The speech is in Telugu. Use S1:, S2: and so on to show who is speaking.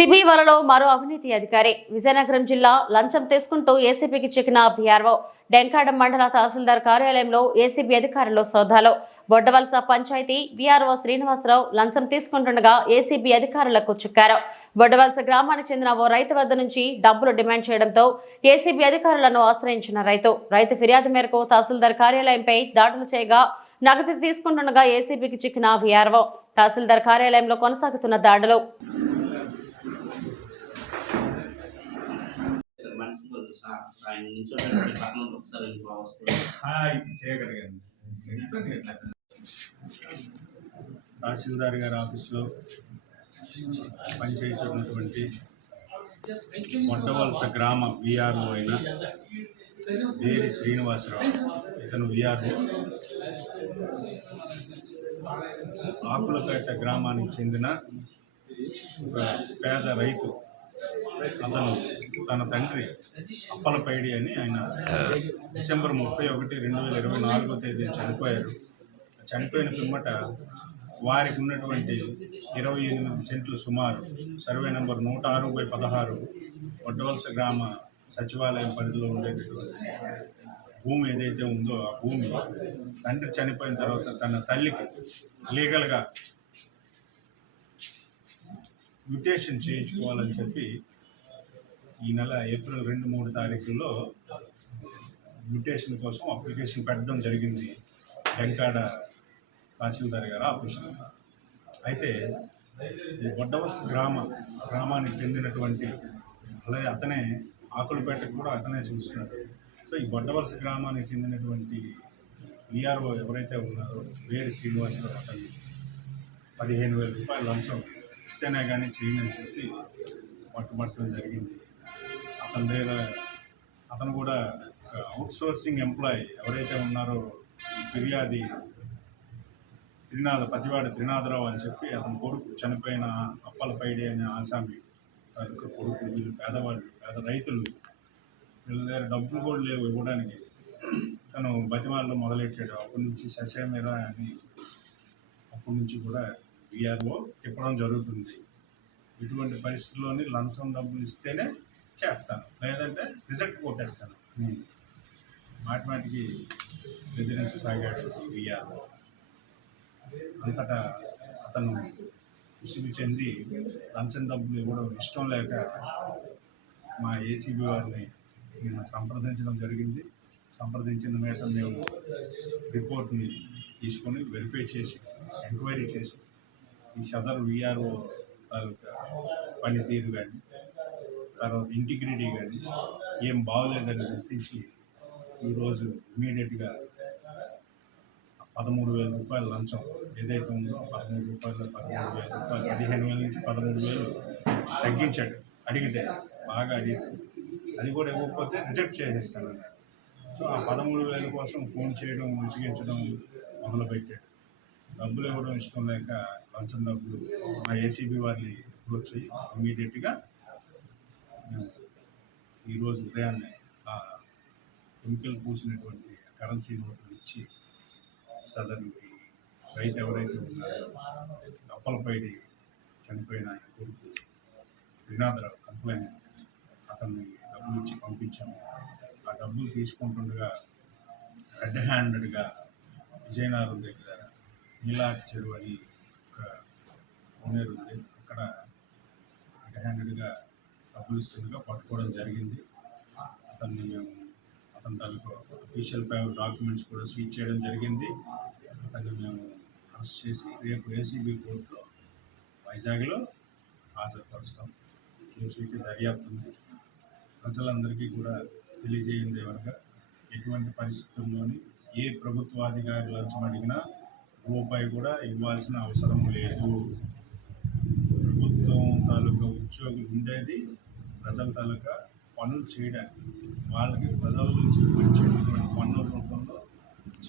S1: సిబి వలలో మరో అవినీతి అధికారి. విజయనగరం జిల్లా లంచం తీసుకుంటూ ఏసీబీకి చిక్కిన వీఆర్ఓ డెంకాడం మండల తహసీల్దార్ కార్యాలయంలో ఏసీబీ అధికారులు సోదాలు. బొడ్డవలస పంచాయతీ వీఆర్ఓ శ్రీనివాసరావు లంచం తీసుకుంటుండగా ఏసీబీ అధికారులకు చిక్కారు. బొడ్డవలస గ్రామానికి చెందిన ఓ రైతు వద్ద నుంచి డబ్బులు డిమాండ్ చేయడంతో ఏసీబీ అధికారులను ఆశ్రయించిన రైతు. రైతు ఫిర్యాదు మేరకు తహసీల్దార్ కార్యాలయంపై దాడులు చేయగా నగదు తీసుకుంటుండగా ఏసీబీకి చిక్కిన వీఆర్ఓ. తహసీల్దార్ కార్యాలయంలో కొనసాగుతున్న దాడులు.
S2: ఆయన పక్కన ఒకసారి
S3: హాయ్ చేయగలిగాను తహసీల్దార్ గారి ఆఫీస్లో పనిచేసేటటువంటి మొట్టవలస గ్రామ విఆర్ఓ అయిన వేరి శ్రీనివాసరావు. ఇతను విఆర్ఓ ఆకులపేట గ్రామానికి చెందిన ఒక పేద రైతు. అతను తన తండ్రి అప్పలపైడి అని ఆయన డిసెంబర్ ముప్పై ఒకటి రెండు వేల ఇరవై నాలుగో తేదీ చనిపోయారు చనిపోయిన పిమ్మట వారికి ఉన్నటువంటి ఇరవై ఎనిమిది సెంట్లు సుమారు. సర్వే నెంబర్ నూట ఆరు బై పదహారు వడ్డవలస గ్రామ సచివాలయం పరిధిలో ఉండేటటువంటి భూమి ఏదైతే ఉందో ఆ భూమి తండ్రి చనిపోయిన తర్వాత తన తల్లికి లీగల్గా మ్యుటేషన్ చేయించుకోవాలని చెప్పి ఈ నెల ఏప్రిల్ రెండు మూడు తారీఖుల్లో మ్యుటేషన్ కోసం అప్లికేషన్ పెట్టడం జరిగింది. వెంకాడ తహసీల్దార్ గారు ఆఫీసులో అయితే ఈ బొడ్డవలస గ్రామ గ్రామానికి చెందినటువంటి అలాగే అతనే ఆకులపేటకు కూడా అతనే చూస్తున్నాడు సో ఈ బొడ్డవలస గ్రామానికి చెందినటువంటి విఆర్ఓ ఎవరైతే ఉన్నారో వేరు శ్రీనివాసరావు అతన్ని పదిహేను వేల రూపాయలు లంచం ఇస్తేనే కానీ చేయమని చెప్పి పట్టుబట్టడం జరిగింది. అతని దగ్గర అతను కూడా అవుట్సోర్సింగ్ ఎంప్లాయీ ఎవరైతే ఉన్నారో ఫిర్యాది త్రినాథ పతివాడ త్రినాథరావు అని చెప్పి అతని కొడుకు చనిపోయిన అప్పలపైడి అనే ఆసామి తాలూకా కొడుకు వీళ్ళు పేదవాళ్ళు పేద రైతులు. వీళ్ళ దగ్గర డబ్బులు కూడా లేవు ఇవ్వడానికి. తను బతిమాలలో మొదలెట్టాడు. అప్పటి నుంచి ససేమిరా అని అప్పటి నుంచి కూడా విఆర్ఓ తిప్పడం జరుగుతుంది. ఇటువంటి పరిస్థితుల్లోని లంచం డబ్బులు ఇస్తేనే చేస్తాను. లేదంటే రిజెక్ట్ కొట్టేస్తాను. మాటి మాటికి బెదిరించసాగాడు విఆర్ఓ అంతటా అతను విసుగు చెంది లంచం డబ్బులు ఇవ్వడం ఇష్టం లేక మా ఏసీబీ వారిని నేను సంప్రదించడం జరిగింది. సంప్రదించిన మేట మేము రిపోర్ట్ని తీసుకొని వెరిఫై చేసి ఎంక్వైరీ చేసి ఈ సదరు విఆర్ఓ తాలూకా పనితీరు కానీ తర్వాత ఇంటిగ్రిటీ కానీ ఏం బాగోలేదని గుర్తించి ఈరోజు ఇమీడియట్గా పదమూడు వేల రూపాయల లంచం ఏదైతే ఉందో పదమూడు రూపాయలు పదమూడు వేల రూపాయలు పదిహేను వేల నుంచి పదమూడు వేలు తగ్గించాడు. అడిగితే బాగా అడిగితే అది కూడా ఇవ్వకపోతే రిజెక్ట్ చేసేస్తాను సో ఆ పదమూడు వేల కోసం ఫోన్ చేయడం విసిగించడం మొదలుపెట్టాడు. డబ్బులు ఇవ్వడం ఇష్టం లేక లంచం డబ్బులు మా ఏసీబీ వారిని అప్రోచ్ అయ్యి ఇమీడియట్గా మేము ఈరోజు ఉదయాన్నే ఆ కెమికల్ పూసినటువంటి కరెన్సీ నోట్లు ఇచ్చి సదరు రైతు ఎవరైతే ఉన్నారో అప్పలపైడి చనిపోయిన ఆయన కొడుకు శ్రీనాథరావు కంప్లైంట్ అతన్ని డబ్బులు ఇచ్చి పంపించాము ఆ డబ్బులు తీసుకుంటుండగా రెడ్ హ్యాండెడ్గా విజయనగరం దగ్గర నీలాటి చెరువు అని ఒక ఓనర్ ఉంది అక్కడ హ్యాండెడ్గా డబ్బులు ఇస్తుండగా పట్టుకోవడం జరిగింది. అతన్ని మేము అతని తాలూకు అఫీషియల్ ఫైవ్ డాక్యుమెంట్స్ కూడా సీజ్ చేయడం జరిగింది. అతన్ని మేము అరెస్ట్ చేసి రేపు ఏసీబీ కోర్టులో వైజాగ్లో హాజరుపరుస్తాం. కేసు అయితే దర్యాప్తు ఉంది. ప్రజలందరికీ కూడా తెలియజేయండి ఏమనగా ఎటువంటి పరిస్థితుల్లోని ఏ ప్రభుత్వాధికారి లంచం అడిగినా రూపాయి కూడా ఇవ్వాల్సిన అవసరం లేదు. ప్రభుత్వం తాలూకా ఉద్యోగులు ఉండేది ప్రజల తాలూకా పనులు చేయడానికి. వాళ్ళకి ప్రజల నుంచి వచ్చేటటువంటి పన్నుల రూపంలో